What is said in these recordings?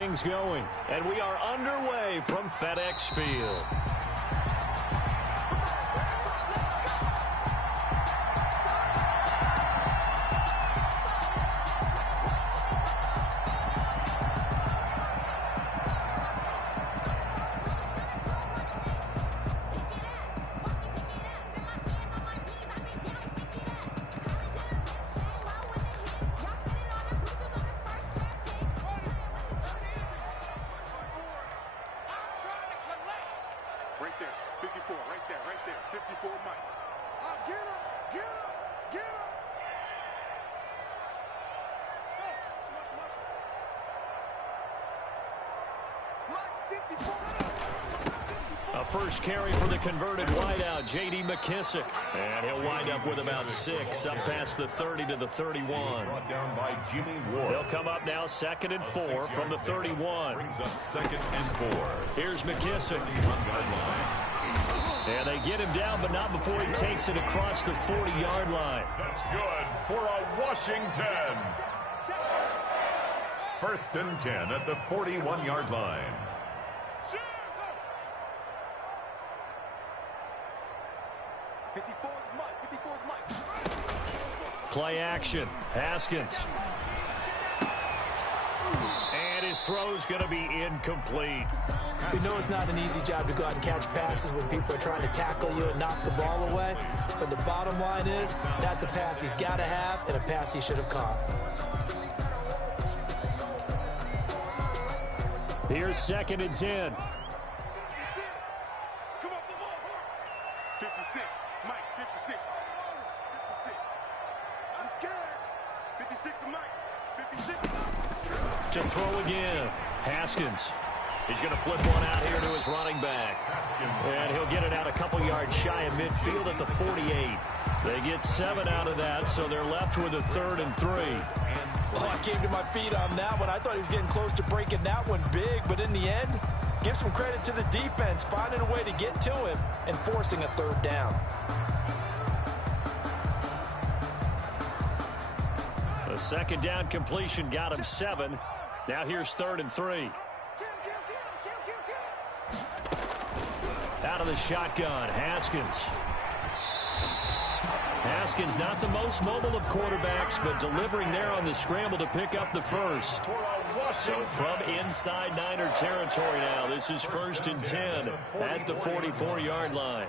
Things going, and we are underway from FedEx Field. Right there, 54, right there, 54, Mike. Get him, get him, get him. Go, smash. Mike, 54. A first carry for the converted wideout, J.D. McKissick. And he'll wind up with about 6, up past the 30 to the 31. Brought down by Jimmy Ward. He'll come up now 2nd and 4 from the 31. Brings up 2nd and 4. Here's McKissick. And they get him down, but not before he takes it across the 40-yard line. That's good for a Washington. 1st and 10 at the 41-yard line. Play action. Haskins. And his throw's going to be incomplete. We know it's not an easy job to go out and catch passes when people are trying to tackle you and knock the ball away. But the bottom line is, that's a pass he's got to have and a pass he should have caught. Here's 2nd and 10. 56, Mike, 56. 56. I'm scared. 56 to Mike. 56. To throw again. Haskins. He's going to flip one out here to his running back. And he'll get it out a couple yards shy of midfield at the 48. They get 7 out of that, so they're left with a 3rd and 3. Oh, I came to my feet on that one. I thought he was getting close to breaking that one big, but in the end, give some credit to the defense, finding a way to get to him and forcing a 3rd down. The 2nd down completion got him 7. Now here's 3rd and 3. Out of the shotgun, Haskins. Haskins not the most mobile of quarterbacks, but delivering there on the scramble to pick up the 1st. So from inside Niner territory now, this is 1st and 10 at the 44-yard line.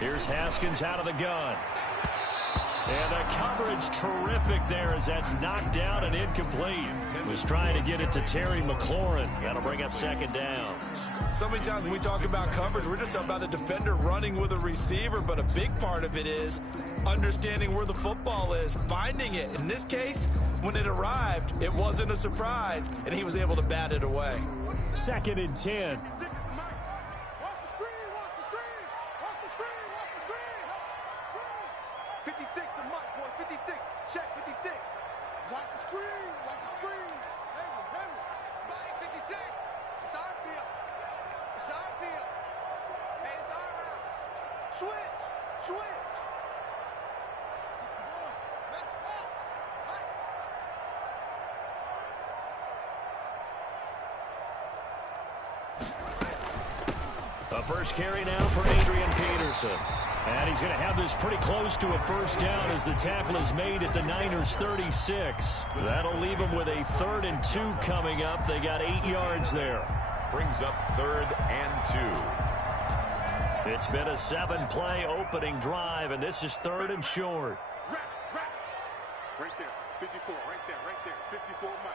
Here's Haskins out of the gun. And the coverage terrific there as that's knocked down and incomplete. Was trying to get it to Terry McLaurin. That'll bring up 2nd down. So many times when we talk about coverage, we're just about a defender running with a receiver, but a big part of it is understanding where the football is, finding it. In this case, when it arrived, it wasn't a surprise, and he was able to bat it away. 2nd and 10. A first carry now for Adrian Peterson. And he's going to have this pretty close to a 1st down as the tackle is made at the Niners' 36. That'll leave them with a 3rd and 2 coming up. They got 8 yards there. Brings up 3rd and 2. It's been a 7-play opening drive, and this is 3rd and short. Right there, 54, right there, 54, Mike.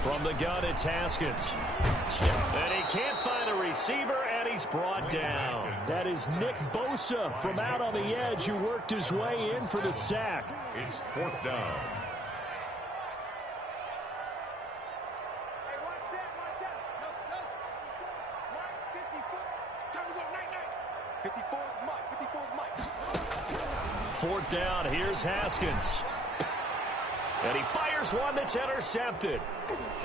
From the gun, it's Haskins. And he can't find a receiver, and he's brought down. That is Nick Bosa from out on the edge who worked his way in for the sack. It's 4th down. 54's Mike. 54's Mike. Fourth down, here's Haskins. And he fires one that's intercepted.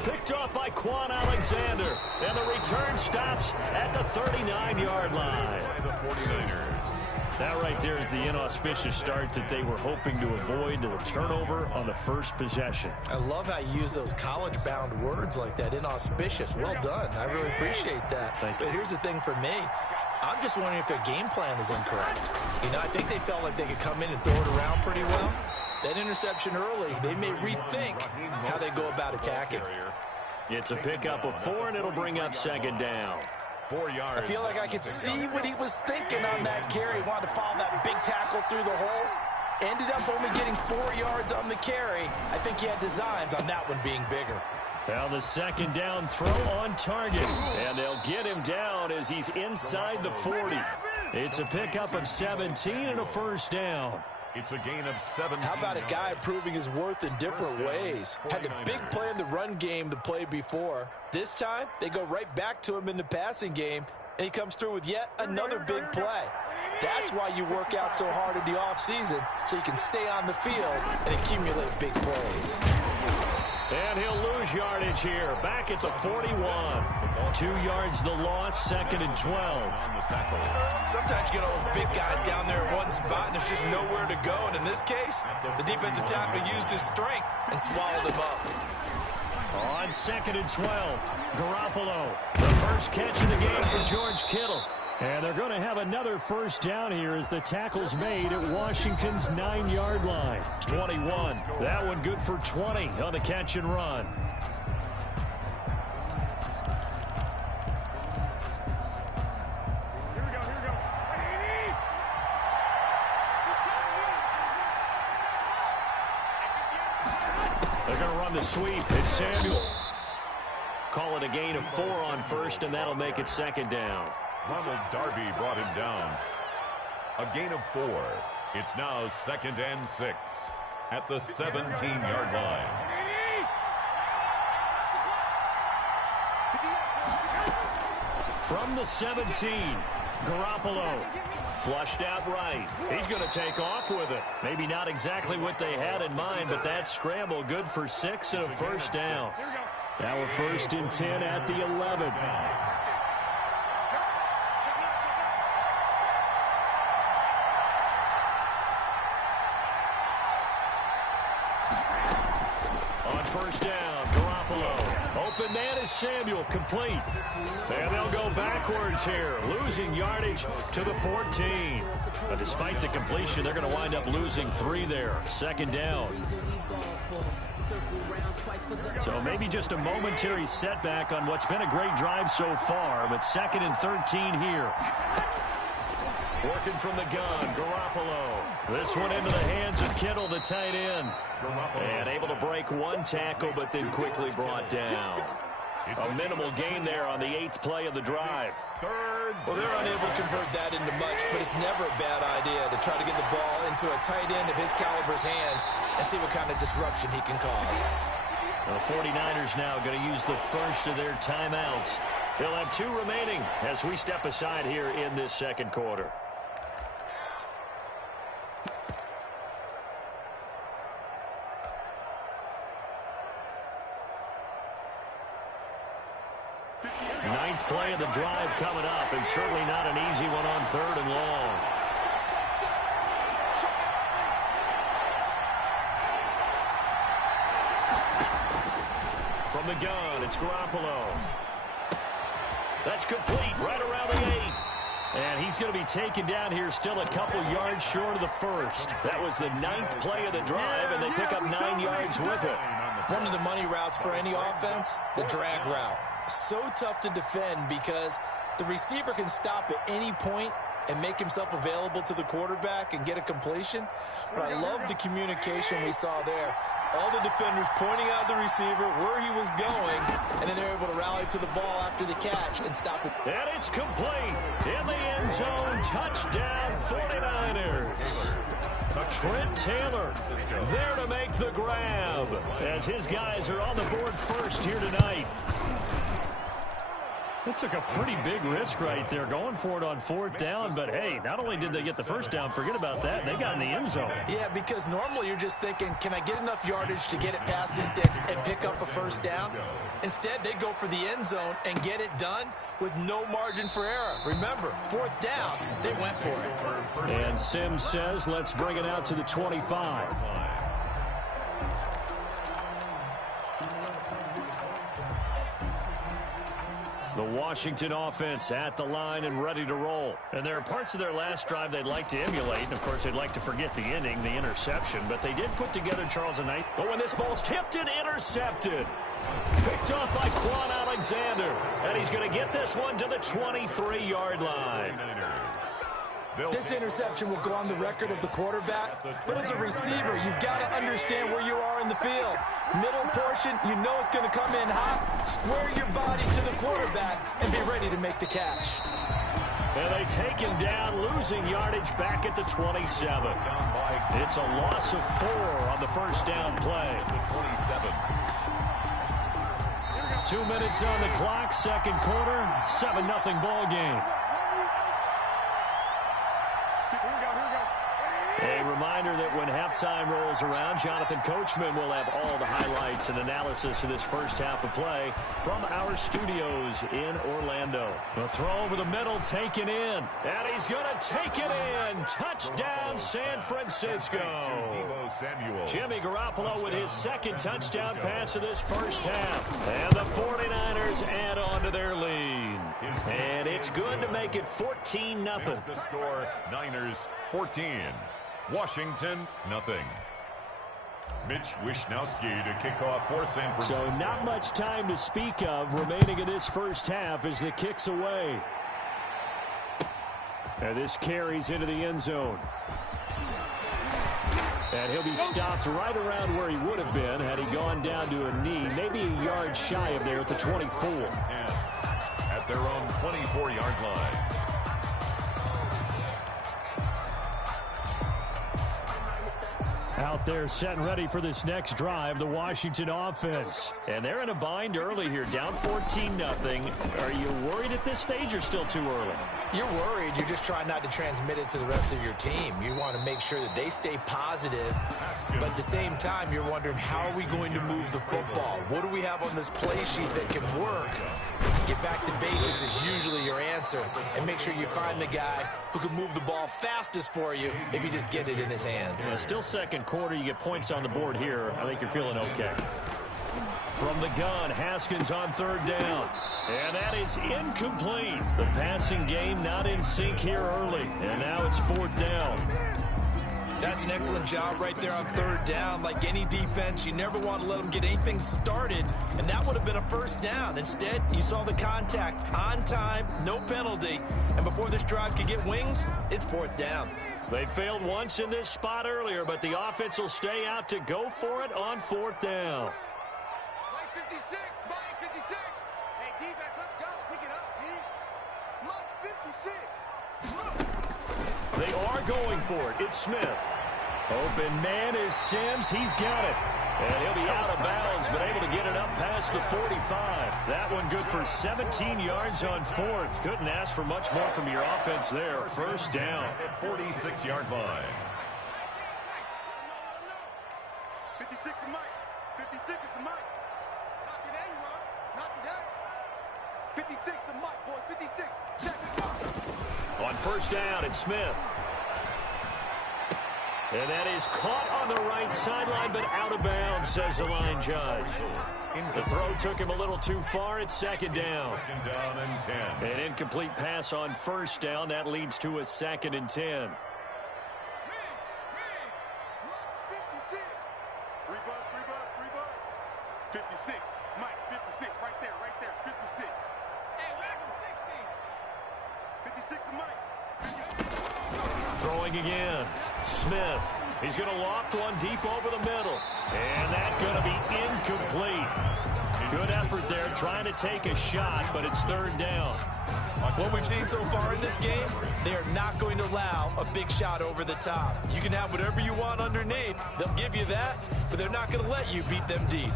Picked off by Quan Alexander. And the return stops at the 39-yard line. By the 49ers. That right there is the inauspicious start that they were hoping to avoid, the turnover on the first possession. I love how you use those college-bound words like that, inauspicious. Well done. I really appreciate that. But here's the thing for me. I'm just wondering if their game plan is incorrect. You know, I think they felt like they could come in and throw it around pretty well. That interception early, they may rethink how they go about attacking. It's a pickup of 4, and it'll bring up second down. 4 yards. I feel like I could see what he was thinking on that carry. Wanted to follow that big tackle through the hole. Ended up only getting 4 yards on the carry. I think he had designs on that one being bigger. Now the second down throw on target. And they'll get him down as he's inside the 40. It's a pickup of 17 and a first down. It's a gain of 17. How about a guy proving his worth in different ways? Had a big play in the run game the play before. This time, they go right back to him in the passing game, and he comes through with yet another big play. That's why you work out so hard in the offseason, so you can stay on the field and accumulate big plays. And he'll lose yardage here, back at the 41. 2 yards the loss, second and 12. Sometimes you get all those big guys down there in one spot, and there's just nowhere to go. And in this case, the defensive tackle used his strength and swallowed him up. On second and 12, Garoppolo. The first catch of the game for George Kittle. And they're going to have another first down here as the tackle's made at Washington's 9-yard line. 21. That one good for 20 on the catch and run. They're going to run the sweep. It's Samuel. Call it a gain of 4 on first, and that'll make it second down. Ronald Darby brought him down. A gain of 4. It's now second and 6 at the 17-yard line. From the 17, Garoppolo flushed out right. He's going to take off with it. Maybe not exactly what they had in mind, but that scramble good for 6 and a first down. Now a first and 10 at the 11. First down, Garoppolo. Open man is Samuel, complete. And they'll go backwards here, losing yardage to the 14. But despite the completion, they're going to wind up losing 3 there. Second down. So maybe just a momentary setback on what's been a great drive so far, but second and 13 here. Working from the gun, Garoppolo. This one into the hands of Kittle, the tight end. And able to break one tackle, but then quickly brought down. A minimal gain there on the 8th play of the drive. Well, they're unable to convert that into much, but it's never a bad idea to try to get the ball into a tight end of his caliber's hands and see what kind of disruption he can cause. The 49ers now going to use the first of their timeouts. They'll have 2 remaining as we step aside here in this second quarter. Ninth play of the drive coming up, and certainly not an easy one on 3rd and long. From the gun, it's Garoppolo. That's complete right around the 8. And he's going to be taken down here still a couple yards short of the first. That was the 9th play of the drive, and they pick up 9 yards with it. One of the money routes for any offense, the drag route. So tough to defend because the receiver can stop at any point and make himself available to the quarterback and get a completion. But I love the communication we saw there. All the defenders pointing out the receiver where he was going, and then they're able to rally to the ball after the catch and stop it. And it's complete in the end zone. Touchdown 49ers. Trent Taylor there to make the grab as his guys are on the board first here tonight. It took a pretty big risk right there going for it on 4th down, but hey, not only did they get the first down, forget about that, they got in the end zone. Yeah, because normally you're just thinking, can I get enough yardage to get it past the sticks and pick up a first down? Instead, they go for the end zone and get it done with no margin for error. Remember, 4th down, they went for it. And Sims says, let's bring it out to the 25. The Washington offense at the line and ready to roll. And there are parts of their last drive they'd like to emulate. And, of course, they'd like to forget the ending, the interception. But they did put together Charles and Knight. But when this ball's tipped and intercepted. Picked off by Quan Alexander. And he's going to get this one to the 23-yard line. This interception will go on the record of the quarterback, but as a receiver, you've got to understand where you are in the field. Middle portion, you know it's going to come in hot. Square your body to the quarterback and be ready to make the catch. And they take him down, losing yardage back at the 27. It's a loss of 4 on the first down play. 2 minutes on the clock, second quarter, 7-0 ball game. A reminder that when halftime rolls around, Jonathan Coachman will have all the highlights and analysis of this first half of play from our studios in Orlando. The throw over the middle, taken in. And he's going to take it in. Touchdown, San Francisco. Jimmy Garoppolo with his second touchdown pass of this first half. And the 49ers add on to their lead. And it's good to make it 14-0. The score, Niners 14. Washington, nothing. Mitch Wishnowski to kick off for San Francisco. So not much time to speak of remaining in this first half as the kick's away. And this carries into the end zone. And he'll be stopped right around where he would have been had he gone down to a knee, maybe a yard shy of there at the 24. At their own 24-yard line. Out there set and ready for this next drive, the Washington offense. And they're in a bind early here, down 14-0. Are you worried at this stage or still too early? You're worried. You're just trying not to transmit it to the rest of your team. You want to make sure that they stay positive, but at the same time, you're wondering, how are we going to move the football? What do we have on this play sheet that can work? Get back to basics is usually your answer, and make sure you find the guy who can move the ball fastest for you if you just get it in his hands. Yeah, still second quarter, you get points on the board here. I think you're feeling okay. From the gun, Haskins on third down. And that is incomplete. The passing game not in sync here early. And now it's 4th down. That's an excellent job right there on third down. Like any defense, you never want to let them get anything started, and that would have been a first down. Instead, you saw the contact on time, no penalty, and before this drive could get wings, it's 4th down. They failed once in this spot earlier, but the offense will stay out to go for it on 4th down. Mike 56, Mike 56. Hey, D-back, let's go. Pick it up, D. Mike 56. They are going for it. It's Smith. Open man is Sims. He's got it. And he'll be out of bounds, but able to get it up past the 45. That one good for 17 yards on 4th. Couldn't ask for much more from your offense there. First down. 46-yard line. 56 to Mike. 56 is to Mike. Not today, you are. Not today. 56 to Mike, boys. 56. Check it out. On first down, it's Smith. And that is caught on the right sideline, but out of bounds, says the line judge. The throw took him a little too far. It's second down. Second down and 10. An incomplete pass on first down. That leads to a 2nd and 10. 56. 3 buzz, 3 buzz, 3 buzz. 56. Mike, 56. Right there, right there. 56. Hey, Rackham 60. 56 to Mike. Throwing again. Smith. He's going to loft one deep over the middle. And that's going to be incomplete. Good effort there trying to take a shot, but it's 3rd down. What we've seen so far in this game, they are not going to allow a big shot over the top. You can have whatever you want underneath. They'll give you that, but they're not going to let you beat them deep.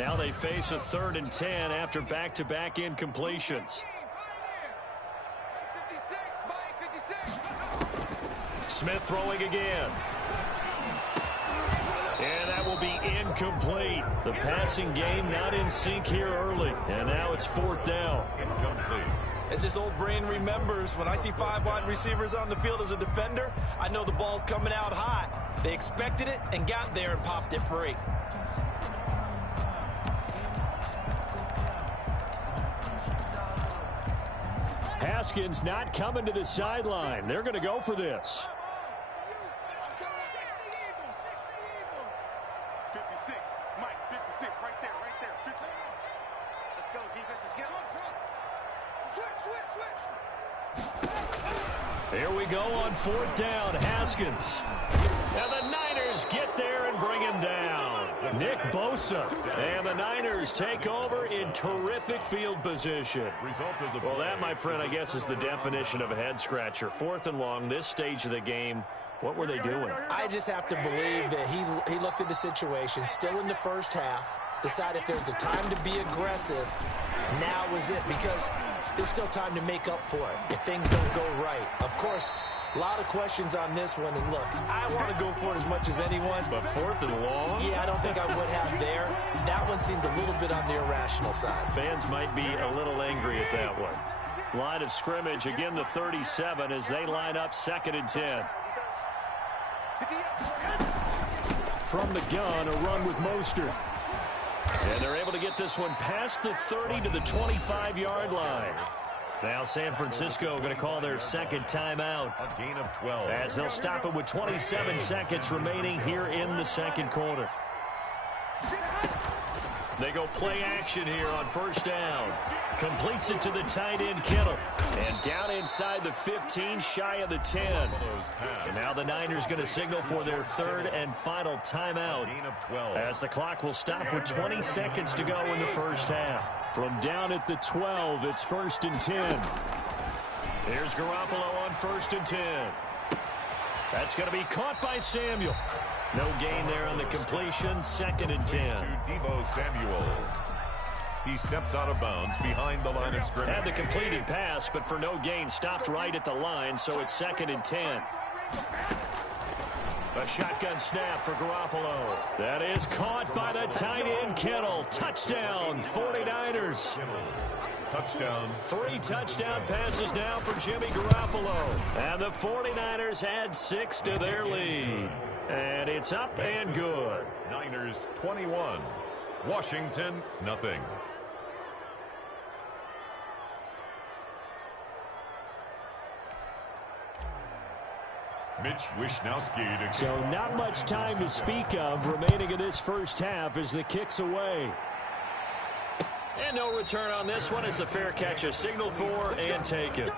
Now they face a 3rd and 10 after back-to-back incompletions. Smith throwing again. And that will be incomplete. The passing game not in sync here early. And now it's 4th down. As this old brain remembers, when I see 5 wide receivers on the field as a defender, I know the ball's coming out hot. They expected it and got there and popped it free. Haskins not coming to the sideline. They're going to go for this. 56, Mike, 56, right there, 50. Let's go, defense, let's go. Switch. Here we go on 4th down, Haskins. And the Niners get there and bring him down. Nick Bosa. And the Niners take over in terrific field position. Well, that, my friend, I guess is the definition of a head-scratcher. 4th and long, this stage of the game. What were they doing? I just have to believe that he looked at the situation, still in the first half, decided if there was a time to be aggressive, now was it, because there's still time to make up for it if things don't go right. Of course, a lot of questions on this one, and look, I want to go for it as much as anyone. But 4th and long? Yeah, I don't think I would have there. That one seemed a little bit on the irrational side. Fans might be a little angry at that one. Line of scrimmage, again the 37 as they line up 2nd and 10. From the gun, a run with Mostert. And they're able to get this one past the 30 to the 25-yard line. Now San Francisco going to call their 2nd timeout. A gain of 12. As they'll stop it with 27 seconds remaining here in the 2nd quarter. They go play action here on 1st down. Completes it to the tight end, Kittle. And down inside the 15, shy of the 10. And now the Niners going to signal for their 3rd and final timeout. As the clock will stop with 20 seconds to go in the 1st half. From down at the 12, it's 1st and 10. Here's Garoppolo on 1st and 10. That's going to be caught by Samuel. No gain there on the completion, 2nd and 10. To Deebo Samuel. He steps out of bounds behind the line of scrimmage. Had the completed pass, but for no gain, stopped right at the line, so it's 2nd and 10. A shotgun snap for Garoppolo. That is caught by the tight end, Kittle. Touchdown, 49ers. Touchdown. 3 touchdown passes now for Jimmy Garoppolo. And the 49ers add 6 to their lead. And it's up and good. Niners 21. Washington, nothing. Mitch Wishnowsky. So not much time to speak of remaining in this 1st half as the kick's away. And no return on this one as the fair catch is signaled for and taken.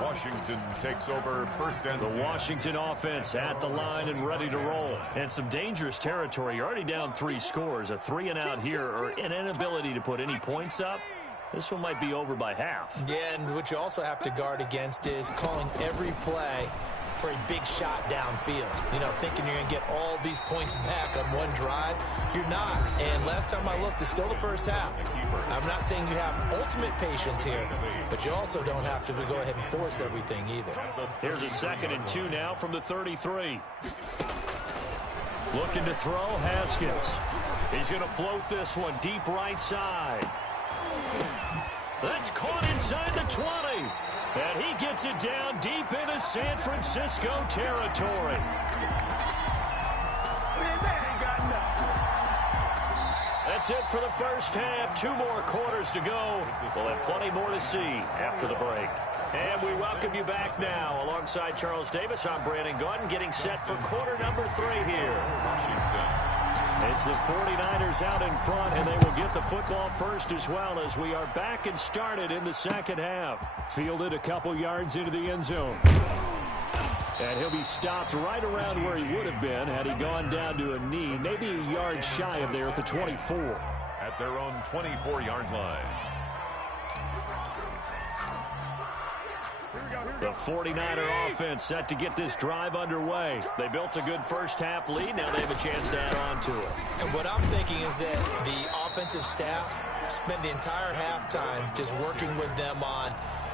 Washington takes over 1st and 10. The Washington offense at the line and ready to roll. And some dangerous territory. You're already down 3 scores. A 3-and-out here or an inability to put any points up. This one might be over by half. Yeah, and what you also have to guard against is calling every play for a big shot downfield. You know, thinking you're going to get all these points back on one drive. You're not. And last time I looked, it's still the 1st half. I'm not saying you have ultimate patience here, but you also don't have to go ahead and force everything either. Here's a 2nd and 2 now from the 33. Looking to throw, Haskins. He's going to float this one deep right side. That's caught inside the 20. And he gets it down deep into San Francisco territory. That's it for the 1st half. 2 more quarters to go. We'll have plenty more to see after the break. And we welcome you back now. Alongside Charles Davis, I'm Brandon Gordon, getting set for quarter number 3 here. It's the 49ers out in front, and they will get the football first as well as we are back and started in the 2nd half. Fielded a couple yards into the end zone. And he'll be stopped right around where he would have been had he gone down to a knee, maybe a yard shy of there at the 24. At their own 24-yard line. Here we go. The 49er offense set to get this drive underway. They built a good first-half lead. Now they have a chance to add on to it. And what I'm thinking is that the offensive staff spent the entire halftime just working with them on,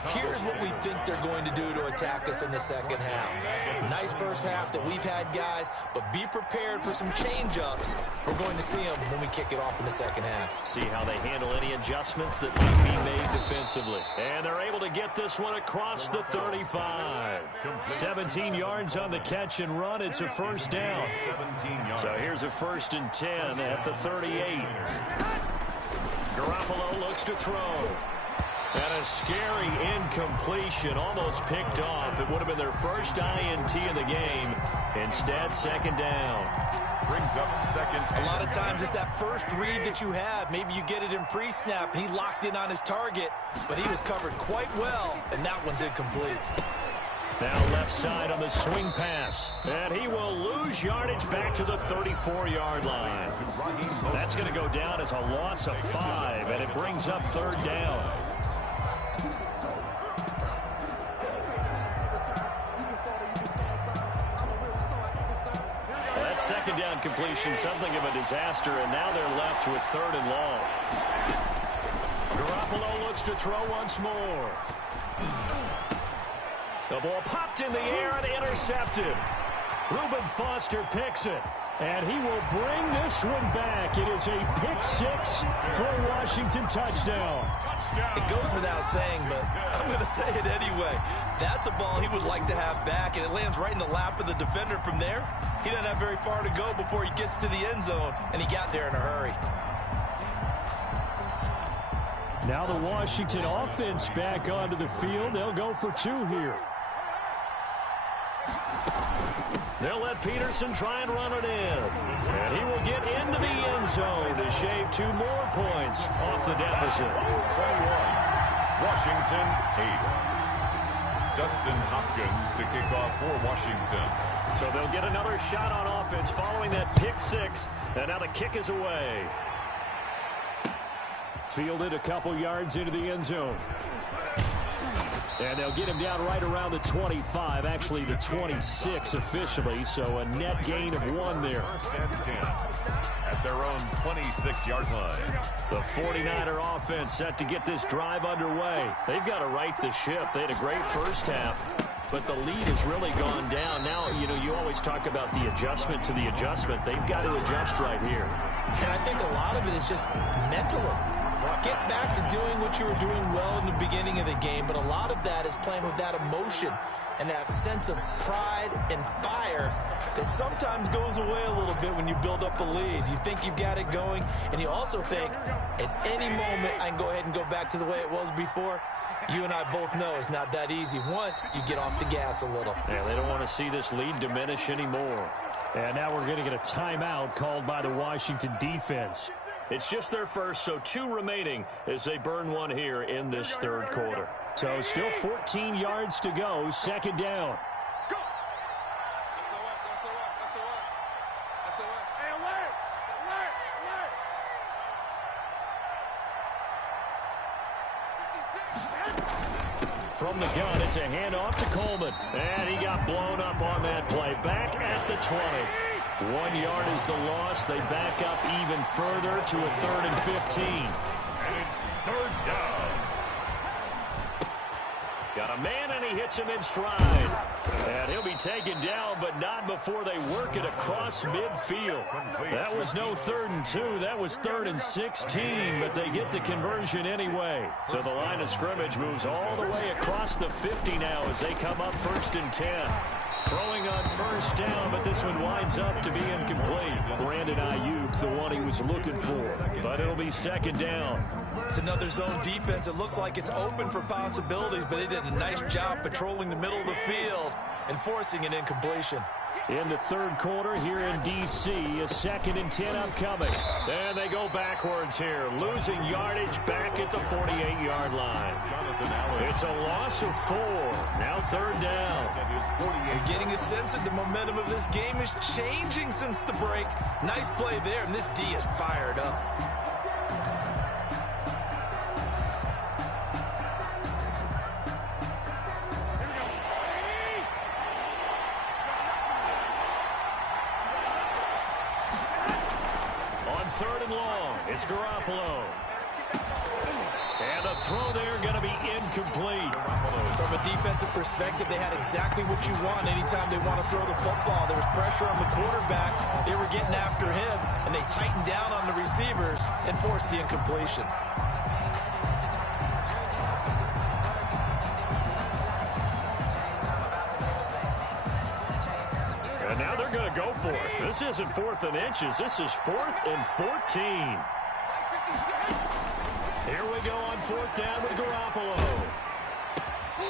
here's what we think they're going to do to attack us in the second half. Nice first half that we've had, guys, but be prepared for some change-ups. We're going to see them when we kick it off in the second half. See how they handle any adjustments that might be made defensively. And they're able to get this one across the 35. 17 yards on the catch and run. It's a first down. So here's a 1st and 10 at the 38. Garoppolo looks to throw. And a scary incompletion, almost picked off. It would have been their first INT of the game. Instead, second down. Brings up second. A lot of times it's that first read that you have. Maybe you get it in pre-snap, and he locked in on his target, but he was covered quite well, and that one's incomplete. Now left side on the swing pass. And he will lose yardage back to the 34-yard line. That's going to go down as a loss of 5, and it brings up third down. That second down completion, something of a disaster, and now they're left with third and long. Garoppolo looks to throw once more. The ball popped in the air and intercepted. Reuben Foster picks it, and he will bring this one back. It is a pick 6 for a Washington touchdown. It goes without saying, but I'm going to say it anyway. That's a ball he would like to have back, and it lands right in the lap of the defender from there. He doesn't have very far to go before he gets to the end zone, and he got there in a hurry. Now the Washington offense back onto the field. They'll go for 2 here. They'll let Peterson try and run it in. And he will get into the end zone to shave 2 more points off the deficit. 21. Washington 8. Dustin Hopkins to kick off for Washington. So they'll get another shot on offense following that pick 6. And now the kick is away. Fielded a couple yards into the end zone. And they'll get him down right around the 25, actually the 26 officially, so a net gain of 1 there. 1st and 10 at their own 26-yard line. The 49er offense set to get this drive underway. They've got to right the ship. They had a great first half, but the lead has really gone down. Now, you always talk about the adjustment to the adjustment. They've got to adjust right here. And I think a lot of it is just mentally. Get back to doing what you were doing well in the beginning of the game, but a lot of that is playing with that emotion and that sense of pride and fire that sometimes goes away a little bit when you build up a lead. You think you've got it going, and you also think at any moment I can go ahead and go back to the way it was before. You and I both know it's not that easy once you get off the gas a little. Yeah, they don't want to see this lead diminish anymore. And now we're going to get a timeout called by the Washington defense. It's just their first, so 2 remaining as they burn 1 here in this third quarter. So still 14 yards to go, second down. Go! From the gun, it's a handoff to Coleman. And he got blown up on that play. Back at the 20. 1 yard is the loss. They back up even further to a 3rd and 15. And it's 3rd down. Got a man, and he hits him in stride. And he'll be taken down, but not before they work it across midfield. That was no 3rd and 2. That was 3rd and 16, but they get the conversion anyway. So the line of scrimmage moves all the way across the 50 now as they come up 1st and 10. Throwing on 1st down, but this one winds up to be incomplete. Brandon Ayuk, the one he was looking for. But it'll be 2nd down. It's another zone defense. It looks like it's open for possibilities, but they did a nice job patrolling the middle of the field and forcing an incompletion. In the third quarter here in D.C., a 2nd and 10 upcoming. And they go backwards here, losing yardage back at the 48-yard line. It's a loss of 4. Now 3rd down. You're getting a sense that the momentum of this game is changing since the break. Nice play there, and this D is fired up. third and long. It's Garoppolo. And the throw there going to be incomplete. From a defensive perspective, they had exactly what you want anytime they want to throw the football. There was pressure on the quarterback. They were getting after him, and they tightened down on the receivers and forced the incompletion. And now they're going to go for it. This isn't 4th and inches. This is 4th and 14. Here we go on 4th down with Garoppolo.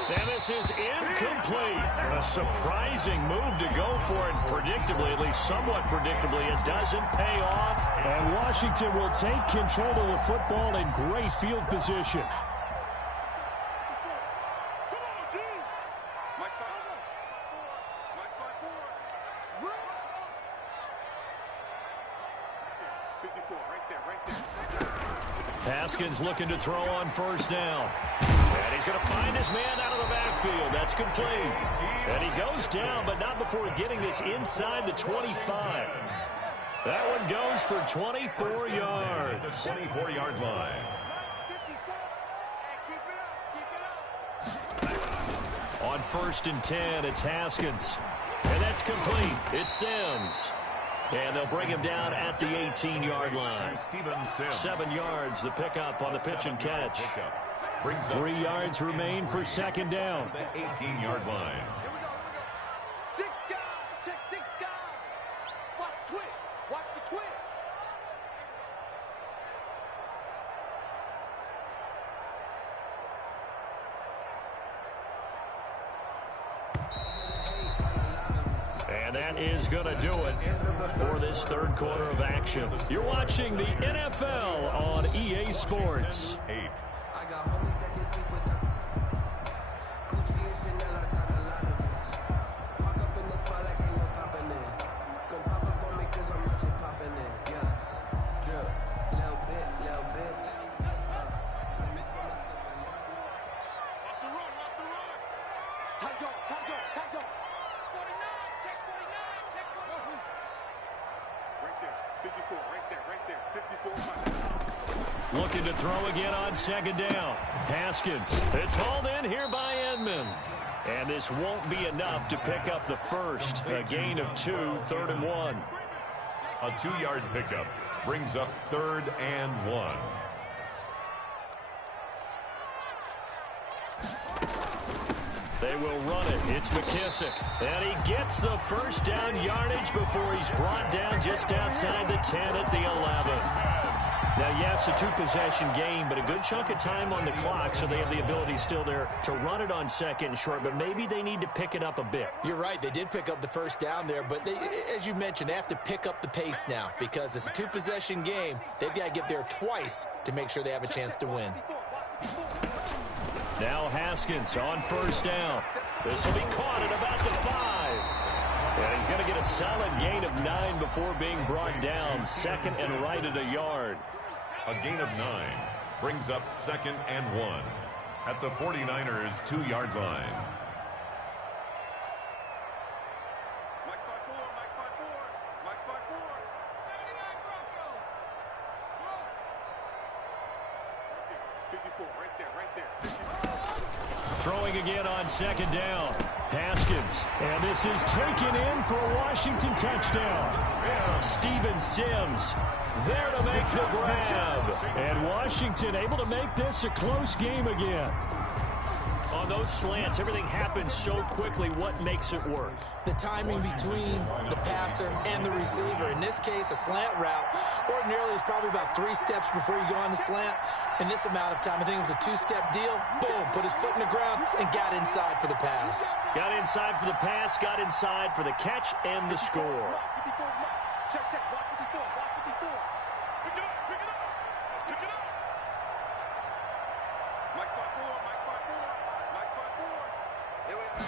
And this is incomplete. A surprising move to go for it. Predictably, at least somewhat predictably, it doesn't pay off. And Washington will take control of the football in great field position. Haskins looking to throw on 1st down. And he's going to find his man out of the backfield. That's complete. And he goes down, but not before getting this inside the 25. That one goes for 24 yards. 24-yard line. On 1st and 10, it's Haskins. And that's complete. It's Sims. And they'll bring him down at the 18-yard line. 7 yards, the pickup on the pitch and catch. 3 yards remain for 2nd down. The 18-yard line. 6 guys. Check 6 guys. Watch twist. Watch the twist. And that is going to do it for this 3rd quarter of action. You're watching the NFL on EA Sports. 8. I got homies that can sleep with Gucci and Chanel, I got a lot of it. Walk up in the spot like ain't no poppin' in. Come pop it for me cause I'm much poppin' in. Yeah, drip, little bit, little bit. Watch the run. Watch the run. Tight go. Tight go. Tight go. 49. Check 49. Check 49. Right there. 54. Right there. Right there. 54. Looking to throw again on 2nd down. Haskins. It's hauled in here by Edmond. And this won't be enough to pick up the first. A gain of 2, 3rd and 1. A 2-yard pickup brings up 3rd and 1. They will run it. It's McKissick. And he gets the 1st down yardage before he's brought down just outside the 10 at the 11. Now, yes, a 2-possession game, but a good chunk of time on the clock, so they have the ability still there to run it on 2nd and short, but maybe they need to pick it up a bit. You're right. They did pick up the 1st down there, but they, as you mentioned, they have to pick up the pace now because it's a 2-possession game. They've got to get there twice to make sure they have a chance to win. Now Haskins on 1st down. This will be caught at about the 5. And he's going to get a solid gain of 9 before being brought down. 2nd and right at a yard. A gain of 9 brings up 2nd and 1 at the 49ers' 2-yard line. Mike 5-4. Mike 5-4. Mike 5-4. 79 Bronco. 54. Right there. Right there. 54. Throwing again on 2nd down. Haskins. And this is taken in for a Washington touchdown. Steven Sims there to make the grab. And Washington able to make this a close game again. On those slants, everything happens so quickly. What makes it work? The timing between the passer and the receiver. In this case, a slant route. Ordinarily, it's probably about 3 steps before you go on the slant. In this amount of time, I think it was a 2-step deal. Boom, put his foot in the ground and got inside for the pass. Got inside for the pass, got inside for the catch and the score. Check, check. Watch 54. Watch 54. Pick it up. Pick it up. Pick it up. Mike 5-4. Mike 5-4. Mike 5-4. Here we go.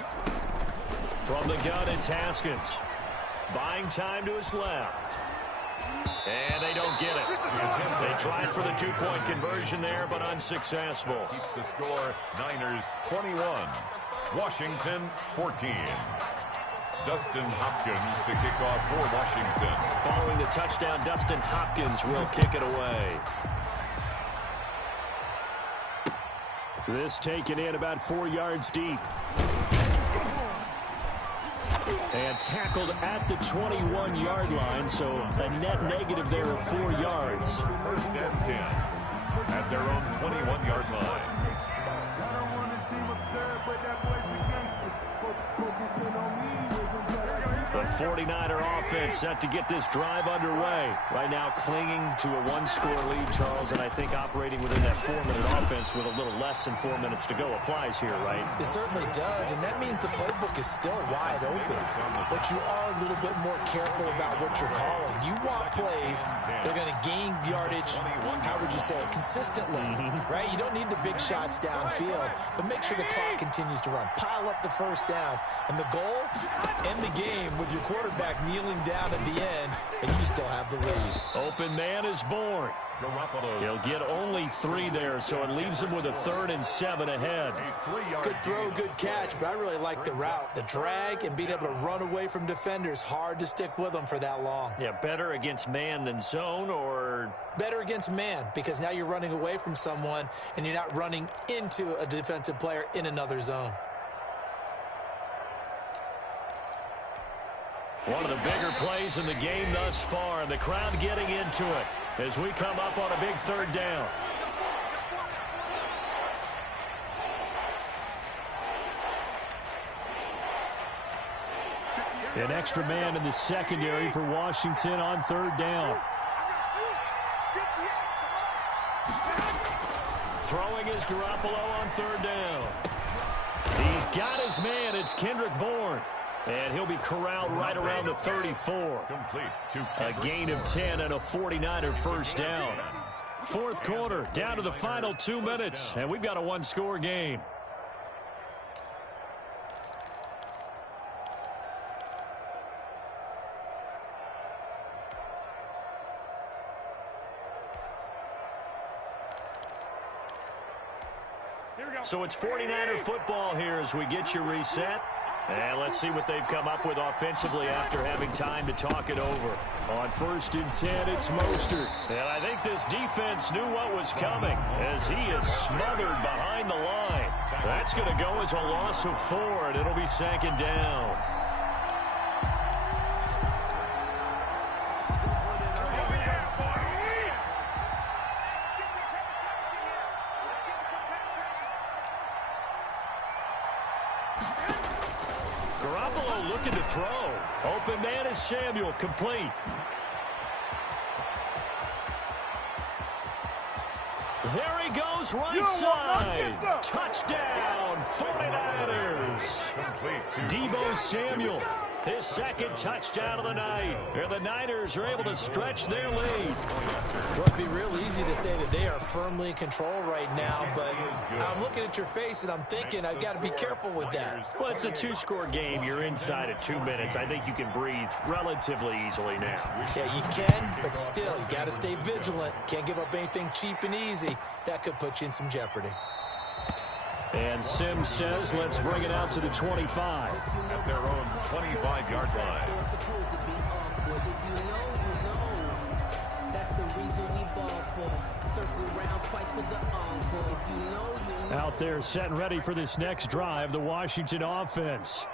From the gun, it's Haskins. Buying time to his left. And they don't get it. They tried for the 2-point conversion there, but unsuccessful. Keeps the score, Niners 21, Washington 14. Dustin Hopkins to kick off for Washington. Following the touchdown, Dustin Hopkins will kick it away. This taken in about 4 yards deep. And tackled at the 21-yard line, so a net negative there of 4 yards. First and 10 at their own 21-yard line. The 49er offense set to get this drive underway. Right now clinging to a one-score lead, Charles, and I think operating within that 4-minute offense with a little less than 4 minutes to go applies here, right? It certainly does, and that means the playbook is still wide open. But you are a little bit more careful about what you're calling. You want plays that are going to gain yardage, how would you say it, consistently, right? You don't need the big shots downfield, but make sure the clock continues to run. Pile up the first downs, and the goal, end the game with your quarterback kneeling down at the end, and you still have the lead. Open man is born. He'll get only 3 there, so it leaves him with a 3rd and 7 ahead. Good throw, good catch, but I really like the route. The drag and being able to run away from defenders, hard to stick with them for that long. Yeah, better against man than zone, or? Better against man, because now you're running away from someone, and you're not running into a defensive player in another zone. One of the bigger plays in the game thus far, and the crowd getting into it as we come up on a big 3rd down. An extra man in the secondary for Washington on 3rd down. Throwing is Garoppolo on 3rd down. He's got his man. It's Kendrick Bourne. And he'll be corralled right around the 34. A gain of 10 and a 49er first down. 4th quarter, down to the final 2 minutes, and we've got a 1-score game. So it's 49er football here as we get you reset. And let's see what they've come up with offensively after having time to talk it over. On 1st and 10, it's Mostert. And I think this defense knew what was coming as he is smothered behind the line. That's going to go as a loss of 4, and it'll be 2nd down. Garoppolo looking to throw. Open man is Samuel, complete. There he goes, right side. Touchdown, 49ers. Deebo Samuel, his 2nd touchdown of the night. And the Niners are able to stretch their lead. Well, it'd be real easy to say that they are firmly in control right now, but I'm looking at your face and I'm thinking I've got to be careful with that. Well, it's a 2-score game. You're inside of 2 minutes. I think you can breathe relatively easily now. Yeah, you can, but still, you got to stay vigilant. Can't give up anything cheap and easy. That could put you in some jeopardy. And Sims says, let's bring it out to the 25. At their own 25-yard line. Out there set and ready for this next drive, the Washington offense.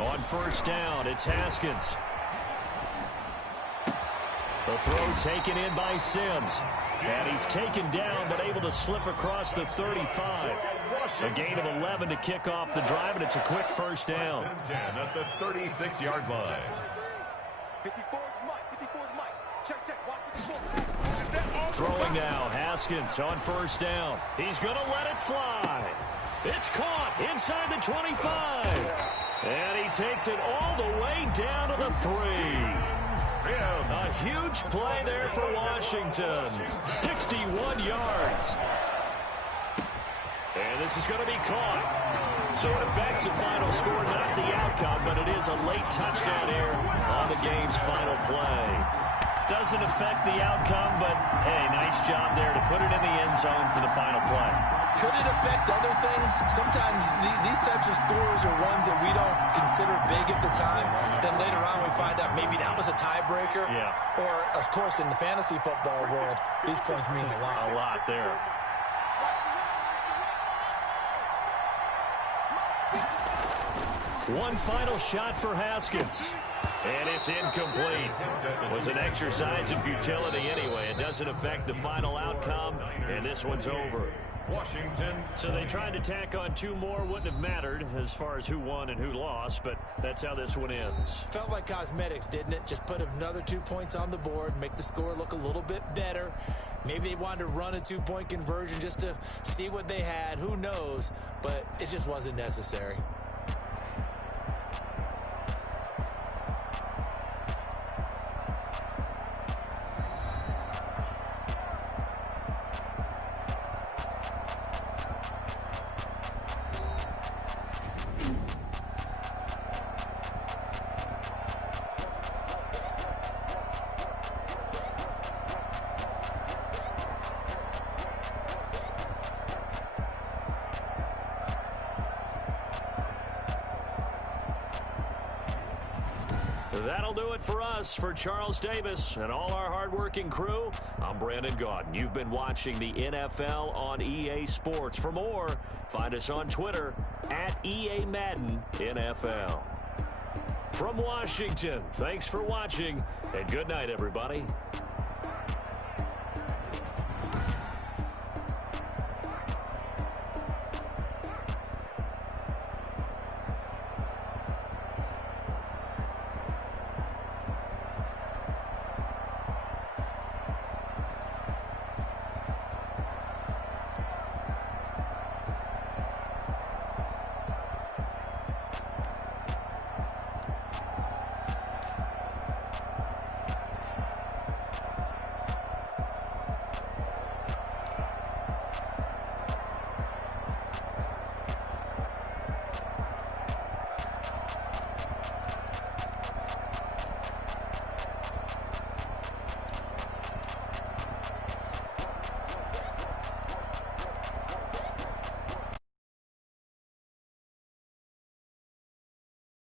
On 1st down, it's Haskins. The throw taken in by Sims. And he's taken down, but able to slip across the 35. A gain of 11 to kick off the drive, and it's a quick 1st down. 10 at the 36-yard line. 54 is Mike. 54 is Mike. Check. Watch 54. Throwing now, Haskins on 1st down. He's going to let it fly. It's caught inside the 25. And he takes it all the way down to the 3. A huge play there for Washington. 61 yards. And this is going to be caught. So it affects the final score, not the outcome, but it is a late touchdown error on the game's final play. Doesn't affect the outcome, but, hey, nice job there to put it in the end zone for the final play. Could it affect other things? Sometimes these types of scores are ones that we don't consider big at the time. Then later on we find out maybe that was a tiebreaker. Yeah. Or, of course, in the fantasy football world, these points mean a lot. A lot there. One final shot for Haskins. And it's incomplete. It was an exercise in futility anyway. It doesn't affect the final outcome, and this one's over. Washington. So they tried to tack on two more. Wouldn't have mattered as far as who won and who lost, but that's how this one ends. Felt like cosmetics, didn't it? Just put another 2 points on the board, make the score look a little bit better. Maybe they wanted to run a two-point conversion just to see what they had. Who knows? But it just wasn't necessary. That'll do it for us. For Charles Davis and all our hardworking crew, I'm Brandon Gaudin. You've been watching the NFL on EA Sports. For more, find us on Twitter at EA Madden NFL. From Washington, thanks for watching, and good night, everybody.